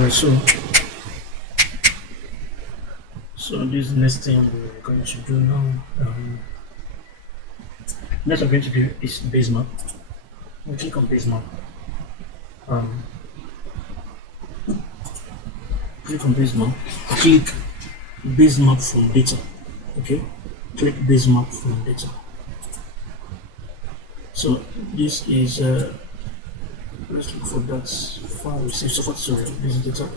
Alright, so this is the next thing we're going to do now. Next we're going to do is base map. We'll click on base map. Click on base map. Click base map from data. Okay, click base map from data. So this is let's look for that file we saved. So sorry, this is data.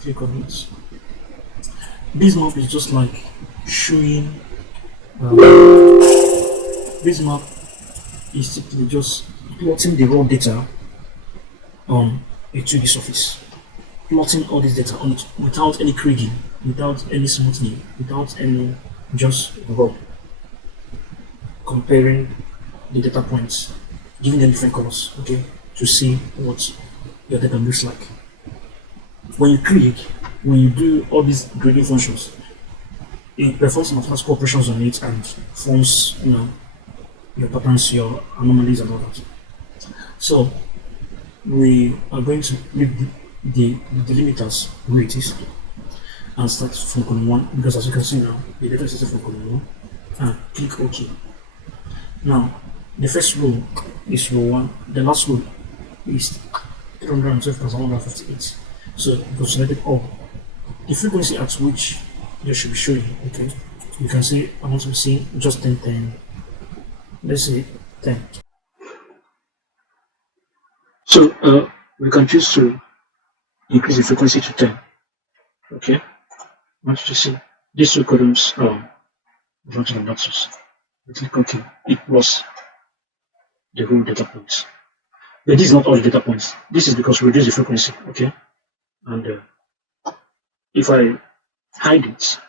Click on it. Base map is just like showing. Base map is simply just plotting the raw data on a 2D surface. Plotting all this data on it without any kriging, without any smoothing, without any, just raw. Comparing the data points, giving them different colors, okay, to see what your data looks like. When you krig, when you do all these grading functions, it performs mathematical operations on it and forms, your patterns, your anomalies, and all that. So we are going to leave the delimiters where it is and start from column 1, because as you can see now, the data is started from column 1, and click OK. Now, the first row is row 1, the last row is 312,158. So it was selected all. The frequency at which they should be showing, okay, you can see I want to be seeing just 10. Let's say 10. So we can choose to increase the frequency to 10. Okay, I want you to see these two columns function on that source. We click OK. It was the whole data points. But this is not all the data points. This is because we reduce the frequency, okay? And if I hide it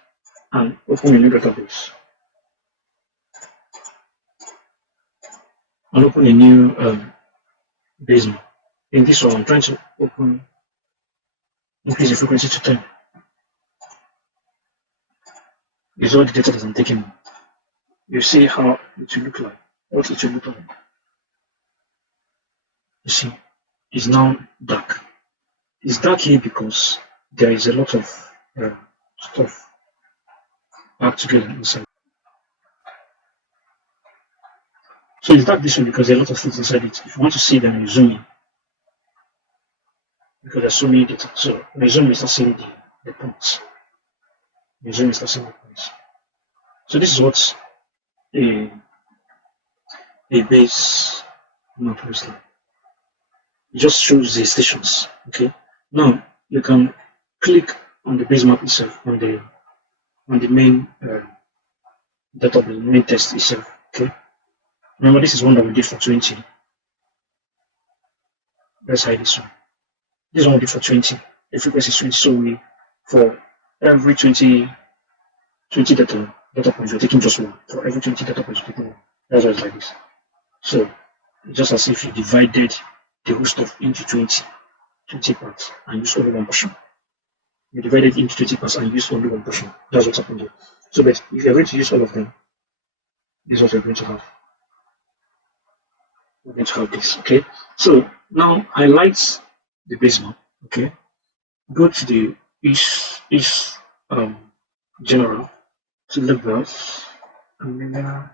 and open a new database and open a new base map, in this one I'm trying to increase the frequency to 10. This is all the data that I'm taking. You see how it will look like, what it will look like. You see, it's now dark. It's dark here because there is a lot of stuff packed together inside. So it's dark this way because there are a lot of things inside it. If you want to see them, you zoom in. Because there's so many data. So when you zoom, you start seeing the points. You zoom, you start seeing the points. So this is what a base map looks like. It just shows the stations. Okay. Now you can click on the base map itself, on the main database, main test itself. Okay. Remember, this is one that we did for 20. Let's hide this one. This one we did for 20. The frequency is 20. So for every 20 data points, we're taking just one. For every 20 data points, we're taking one. That's why it's like this. So just as if you divided the whole stuff into 20 parts and use only one portion. You divide it into 20 parts and use only one portion. That's what's happened here. So, but if you're going to use all of them, this is what you're going to have. We're going to have this, okay? So now highlight the base map, okay? Go to the each general to labels, and then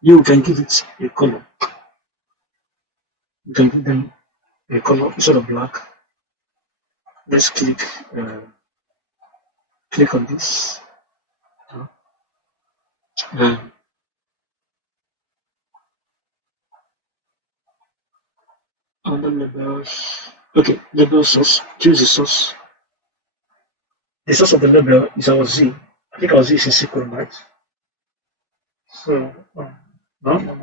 you can give it a color. You can give them a color instead of black. Let's click on this. On the labels, okay, label source, choose the source. The source of the label is our Z. I think our Z is in C column, right? So, no.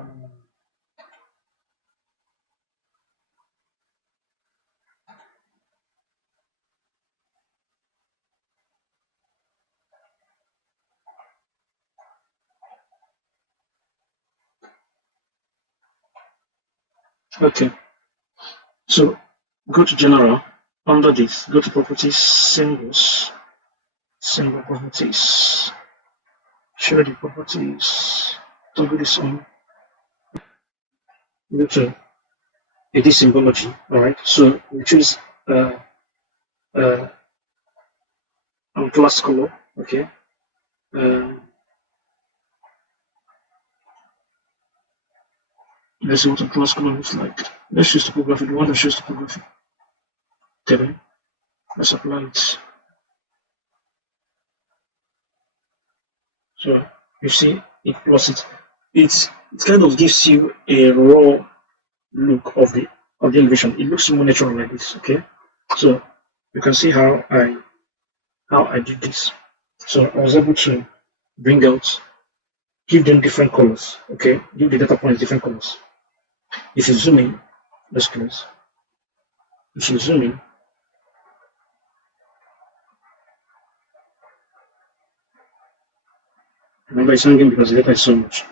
Okay, so go to general, under this, go to properties, single properties, show the properties, toggle this on, go to edit symbology, alright, so we choose uh, uh, class color. Okay. Uh, let's see what a class color looks like. Let's choose topography. The one that shows topography. Terrain. Let's apply it. So you see, it plus it. It kind of gives you a raw look of the elevation. It looks more natural like this. Okay. So you can see how I did this. So I was able to bring out, give them different colors. Okay, give the data points different colors. If you zoom in, let's close. If you zoom in, remember it's hanging because the data is so much.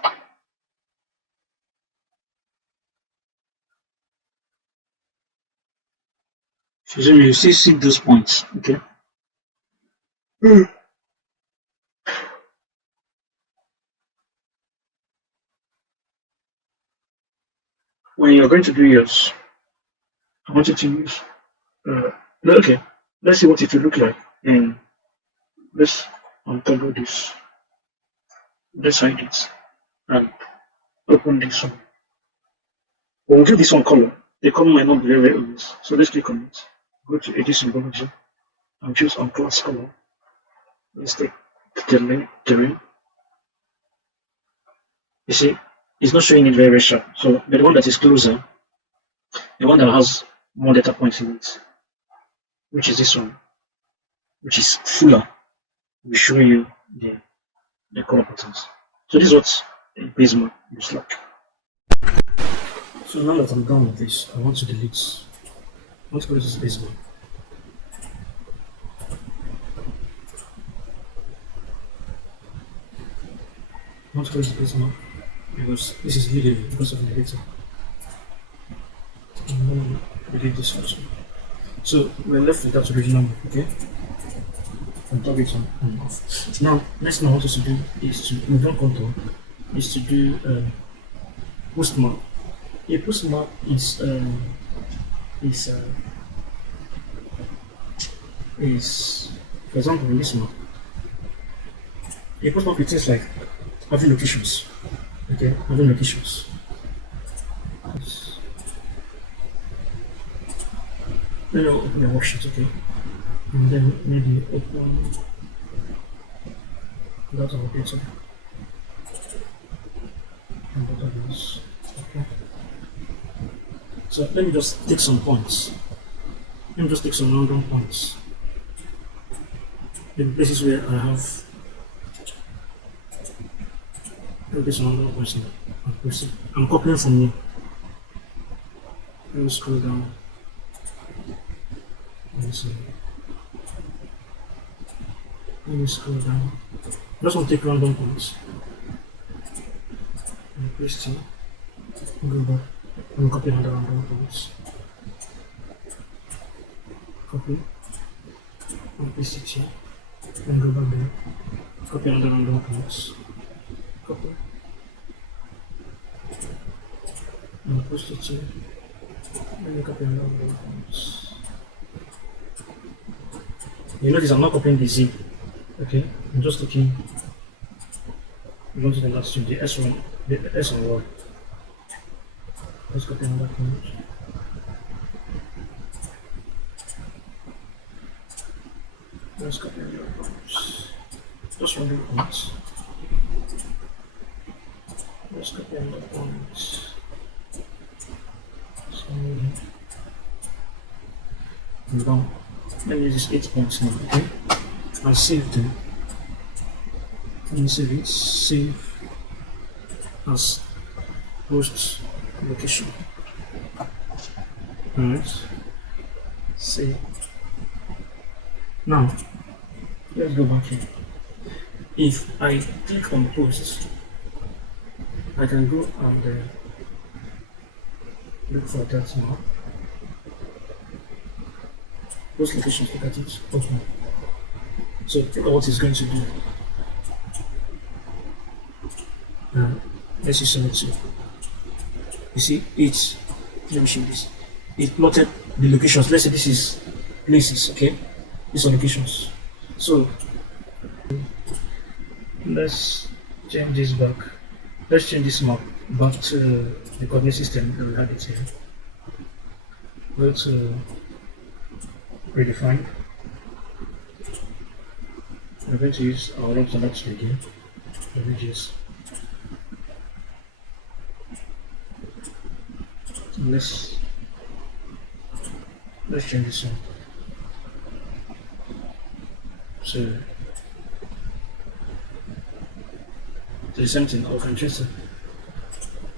If you zoom in, you see those points. Okay. When you're going to do yours, I want you to use. Okay, let's see what it will look like, and let's untoggle this. Let's hide it and open this one. When we give this one color, the color might not be very obvious. So let's click on it. Go to edit symbology and choose on class color. Let's take terrain. You see, it's not showing it very sharp. So the one that is closer, the one that has more data points in it, which is this one, which is fuller, will show you the color patterns. So this is what a Prisma looks like. So now that I'm done with this, I want to delete. I want to close this Prisma. I want to close the Prisma because this is video because of the data. I'm going to delete this also. So we're left with that original map, okay? And target on and off. Now, next thing I want us to do is to move on contour, is to do post map. A post map is for example in this map. A post map is like having locations. Okay, having locations. Let me open the worksheet, okay? And then maybe open that our data. And database. Okay. So let me just take some points. Let me just take some random points. The places where I have this random points here. I'm copying from here. Let me scroll down. Let me scroll down. I just want to take random points. And paste here. Go back. And copy another random points. Copy. And paste it here. And go back there. Copy another random points. Copy. And paste it here. And copy another random points. You notice I'm not copying the Z. Okay, I'm just taking go to the last two, the S1, the S and Y. Let's copy another point. Let's copy another point. Just one point. Let's copy another point. So I'm done. Let me use this 8 points now, okay? And save them. Let me save it. Save as post location. Alright. Save. Now, let's go back here. If I click on post, I can go and look for that now. Post locations, look at it, open. So look at what it's going to do. Now, let's use 72. You see, let me show this. It plotted the locations. Let's say this is places, okay? These are locations. So let's change this back. Let's change this map back to the coordinate system that we had it here. Go to redefine. We're going to use our log selection again. Images. Let's change this one. So the same thing, I can change it.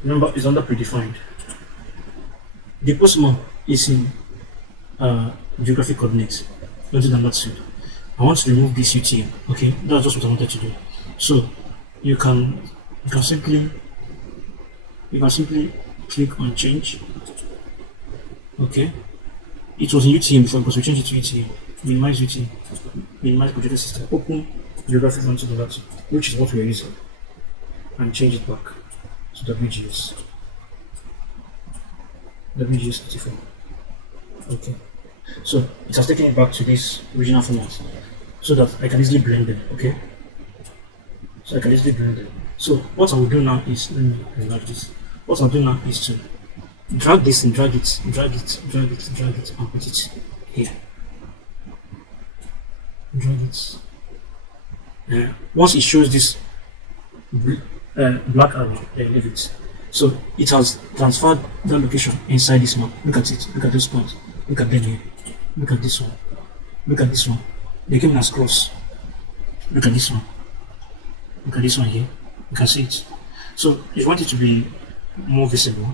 Remember, it's under predefined. The post map is in geographic coordinates. Don't do that suit. I want to remove this UTM. Okay, that's just what I wanted to do. So you can simply click on change. Okay, it was in UTM before because we changed it to UTM. Minimize UTM, minimize computer system, open geographic onto the laptop, which is what we are using, and change it back to WGS 84. Okay, so it has taken it back to this original format so that I can easily blend them. Okay, so I can easily blend them. So what I will do now is, let me enlarge this. What I'll do now is to drag this and drag it, and put it here. Drag it. Once it shows this black arrow, then leave it. So it has transferred the location inside this map. Look at it. Look at those points. Look at them here. Look at this one. Look at this one. They came as cross. Look at this one. Look at this one here. You can see it. So if you want it to be more visible,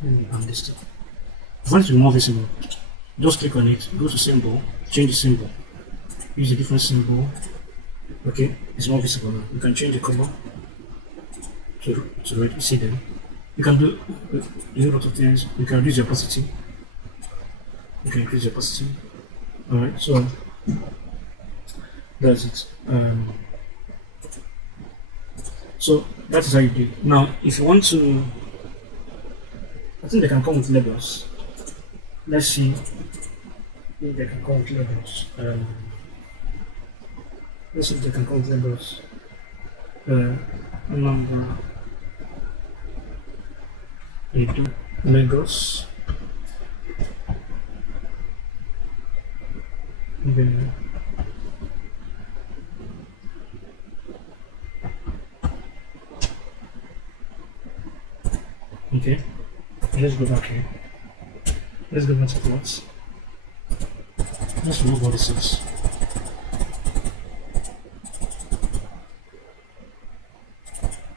let me add this stuff. If you want it to be more visible, just click on it, go to symbol, change the symbol, use a different symbol. Okay, it's more visible now. You can change the color to red. You see them. You can do a lot of things. You can reduce your opacity. You can increase your opacity. Alright, so that's it. So that is how you do it. Now, if you want to, I think they can come with labels. Let's see if they can come with labels. Let's see if they can come with labels. Number Lagos. Then okay, let's go back here. Let's go back to plots. Let's remove all this is.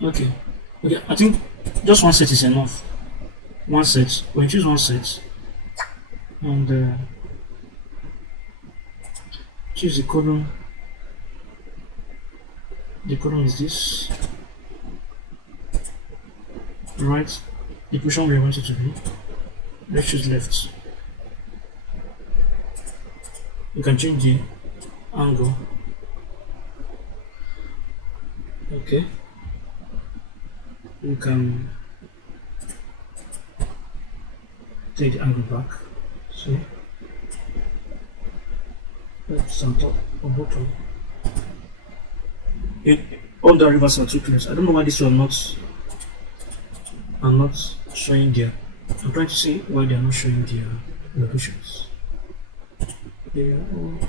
Okay, I think just one set is enough. One set, when you choose one set and choose the column is this, right? The position we want it to be. Let's choose left. You can change the angle. Okay. You can take the angle back. See? That's on top or bottom. All the rivers are too close. I don't know why this one are not showing there. I'm trying to see why they are not showing their locations. They are all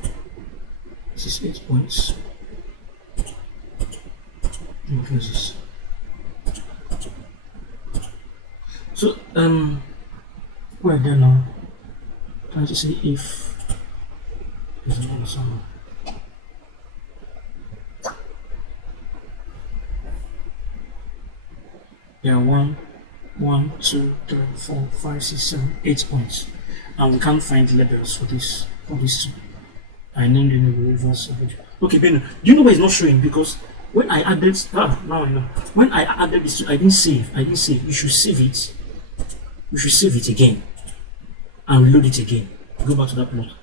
8 points. What is this? So we're there now. Trying to see if there's another somewhere. There are 1, 2, 3, 4, 5, 6, 7, 8 points, and we can't find labels for these two. I named them the reverse. Okay, Ben, do you know why it's not showing? Because when I added now I know. When I added this, I didn't save. You should save it. You should save it again and reload it again. Go back to that plot.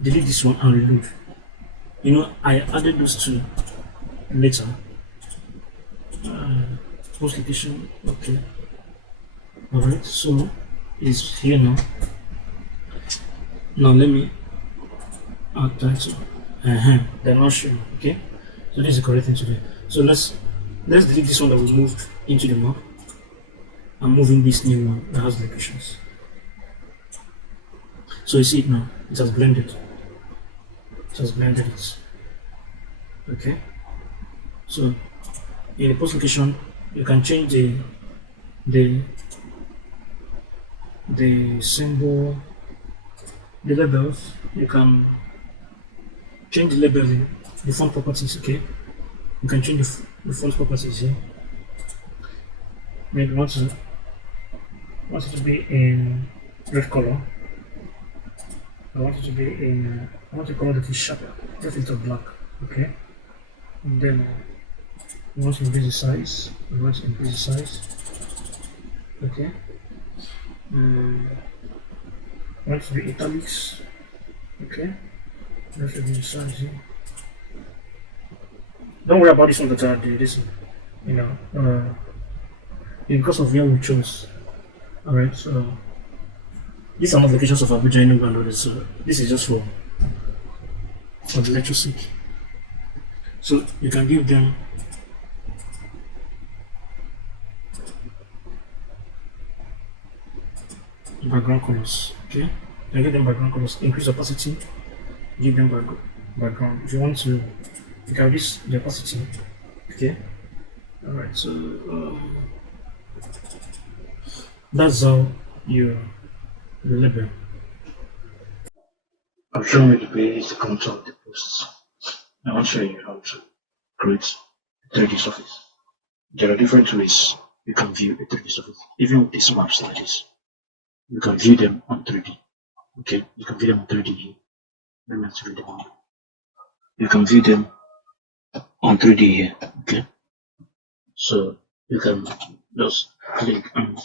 Delete this one and reload. You know, I added those two later. Post location. Okay. Alright, so it's here now. Now let me add title. They're not showing. Okay, so this is the correct thing to do. So let's delete this one that was moved into the map. I'm moving this new one that has locations. So you see it now. It has blended. It has blended it. Okay. So in the post location, you can change the the symbol, the labels. You can change the label, the font properties. Okay. You can change the font properties here. Maybe want it to be in red color. I want it to be in. I want a color that is sharper. Let it to black. Okay. And then we want to increase the size. We want to increase the size. Okay. I want it to be italics. Okay. Let's reduce the size here. Don't worry about this one that I did. This one, you know, because of where we chose. Alright, so these are not locations of Abuja Enugu and others. So this is just for the lecture sake. So you can give them background colors. Okay, you can give them background colors. Increase opacity. Give them background. If you want to, you can reduce the opacity. Okay. All right. So that's how you label. I've shown you the way to control the posts. I want to show you how to create a 3D surface. There are different ways you can view a 3D surface. Even with these maps like this, you can view them on 3D. Okay, you can view them on 3D here. Let me activate them on. You can view them on 3D here. Okay, so you can just click and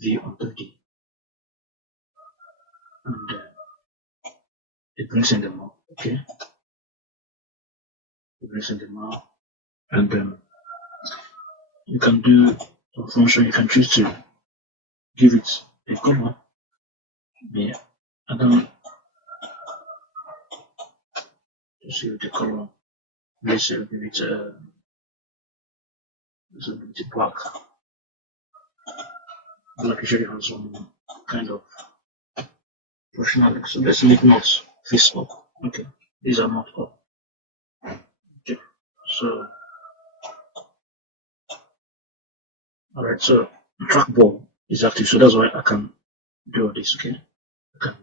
view on 3D, and it brings in them up. Okay, it brings in them up, and you can do some function. You can choose to give it a color. Yeah, and then to see the color. Let's say give it black. Black usually has some kind of professional look. So let's make notes face up. Okay, these are not up. Okay, so alright, so trackball is active, so that's why I can do this. Okay, I can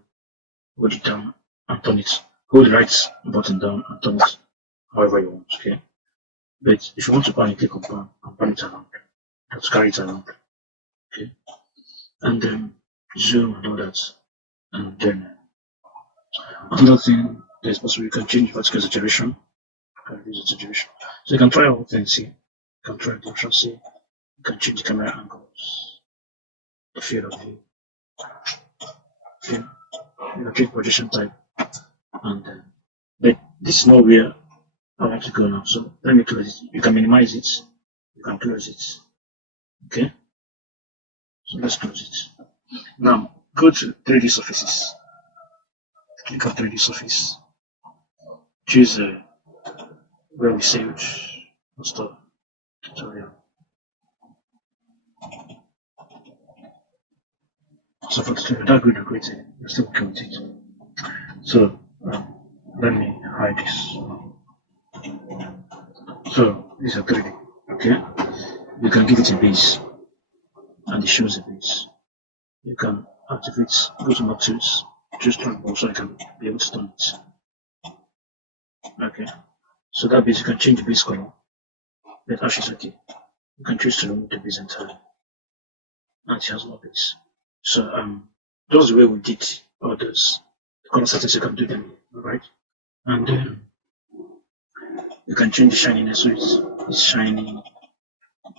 hold it down and turn it. Hold the right button down and turn it however you want. Okay, but if you want to pan it, click on pan and pan it around. Let's carry it around. Okay, and then zoom and all that, and then another thing there's possible you can change vertical saturation. So you can try all things here. You can try the option C. You can change the camera angles, the field of view. Okay. You can change position type, and but this is not where I want to go now. So let me close it. You can minimize it. You can close it. Okay. So let's close it. Now go to 3D surfaces. Click on 3D surface. Choose where we saved most of the tutorial. So for tutorial, that good or great, we're still working with it. So let me hide this. So these are 3D. Okay, you can give it a base, and it shows a base. You can activate, go to map tools, choose trackball so I can be able to turn it. Okay, so that base you can change the base color. But ash is okay. You can choose to remove the base entirely, and it has no base. So that's the way we did all those color settings. You can do them, alright, and then you can change the shininess so it's shiny,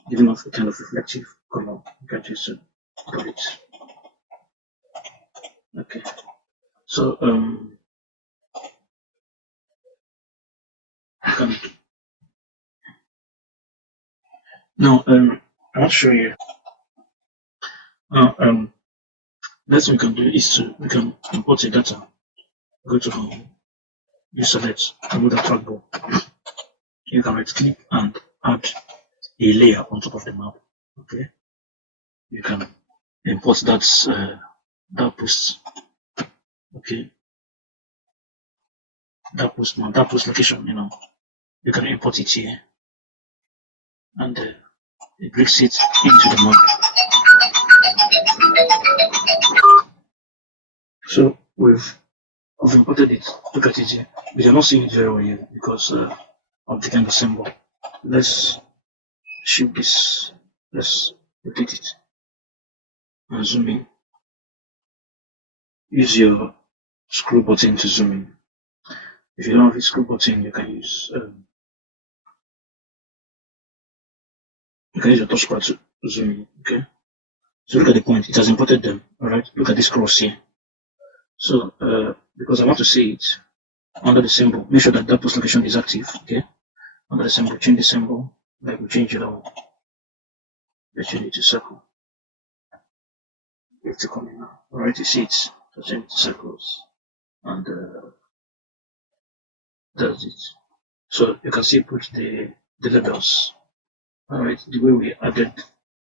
giving off a kind of reflective color. You can choose to put it. Okay, so you can now I want to show you. Next thing we can do is we can import a data go to home, you select remove the trackball. You can right click and add a layer on top of the map. Okay, you can import that post. Okay, that post location. You can import it here, and it brings it into the map. So we've imported it. Look at it here. We are not seeing it very well here because of the kind of symbol. Let's shift this. Let's rotate it and zoom in. Use your scroll button to zoom in. If you don't have a scroll button, you can use your touchpad to zoom in. Okay. So look at the point. It has imported them. All right. Look at this cross here. So because I want to see it under the symbol, make sure that post location is active. Okay. Under the symbol, change the symbol. Like we change it all. Let's change it to circle. You have to come in now. All right. You see it. So change it to circles, and that's it. So you can see put the labels. All right. The way we added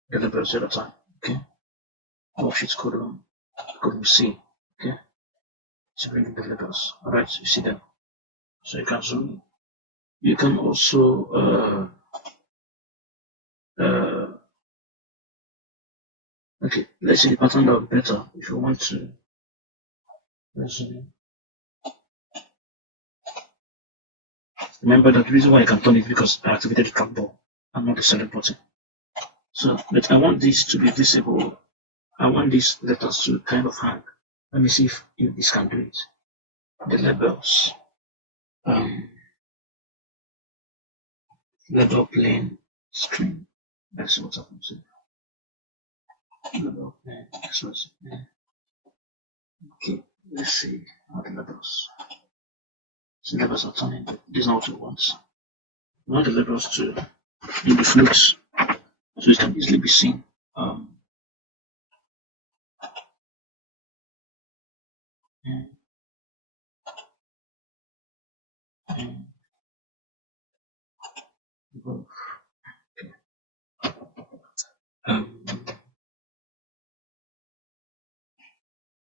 the labels at the time. Okay. Worksheet code C. Okay. To bring in the labels. Alright, you see them. So you can zoom in. You can also okay, let's see the pattern that would be better if you want to zoom in. Remember that the reason why I can turn it because I activated the trackball and not the select button. So but I want this to be visible. I want these letters to kind of hang. Let me see if this can do it. The labels. Label plain string. That's what happens here. Label plain. That's what's here. Okay, let's see how the labels. So the labels are turning, but this is not what we want. We want the labels to be floats, so it can easily be seen.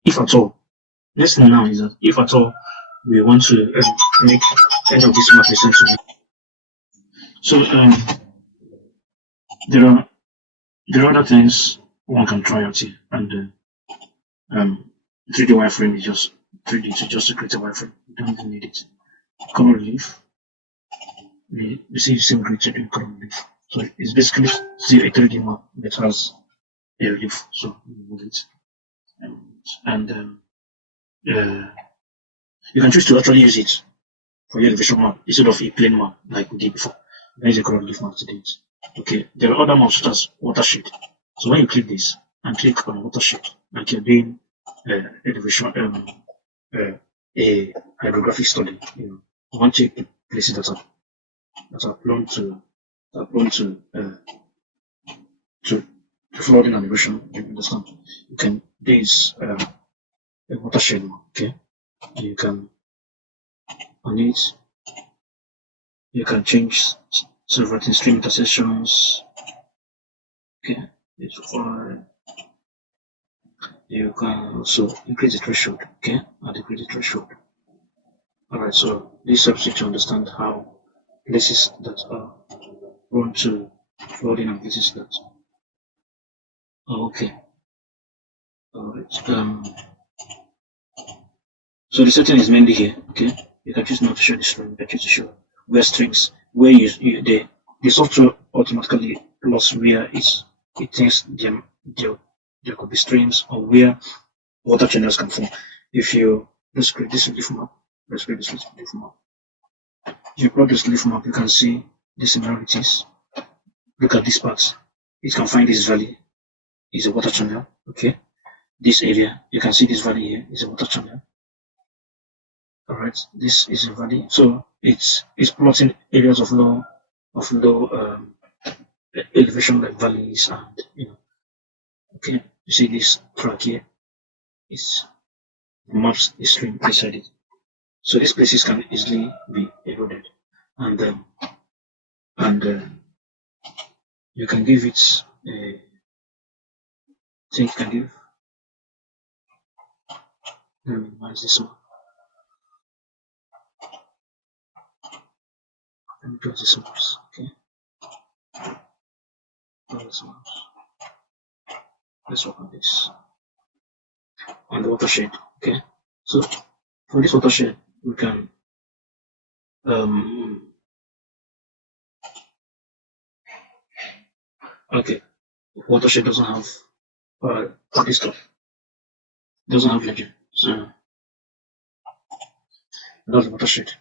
If at all, next thing now is that if at all we want to make any of this map essentially, so there are other things one can try out here, and 3D wireframe is just 3D to create a wireframe. You don't even need it. Color relief. We see the same created in color relief. So it's basically still a 3D map that has a relief. So we move it. You can choose to actually use it for your elevation map instead of a plain map like we did before. There is a color relief map to do it. Okay, there are other maps such as watershed. So when you click this and click on watershed, like you're doing elevation, a hydrographic study, you want to check places that are prone to flooding and erosion. You understand? You can this a watershed map. Okay, you can on it. You can change several stream intersections. Okay, it's fine. You can also increase the threshold. Okay, and decrease the threshold. Alright, so this helps you to understand how places that are prone to flooding and places that okay. Alright. So the setting is mainly here. Okay, you can choose not to show the string. You can choose to show where strings where the software automatically lost where it thinks there could be streams or where water channels can form. If you let's create this leaf map. Let's create this leaf map. If you plot this leaf map, you can see the similarities. Look at this part. It can find this valley is a water channel. Okay, this area you can see this valley here is a water channel. Alright, this is a valley. So it's plotting areas of low elevation like valleys and okay, you see this track here. It maps the stream beside it. So these places can easily be eroded, and you can give it a think you can give. Let me minimize this one. Let me close this one. Okay. Close this one. Let's work on this. On the watershed. Okay. So for this watershed, we can okay. Watershed doesn't have all this stuff. Doesn't have legend. So that's the watershed.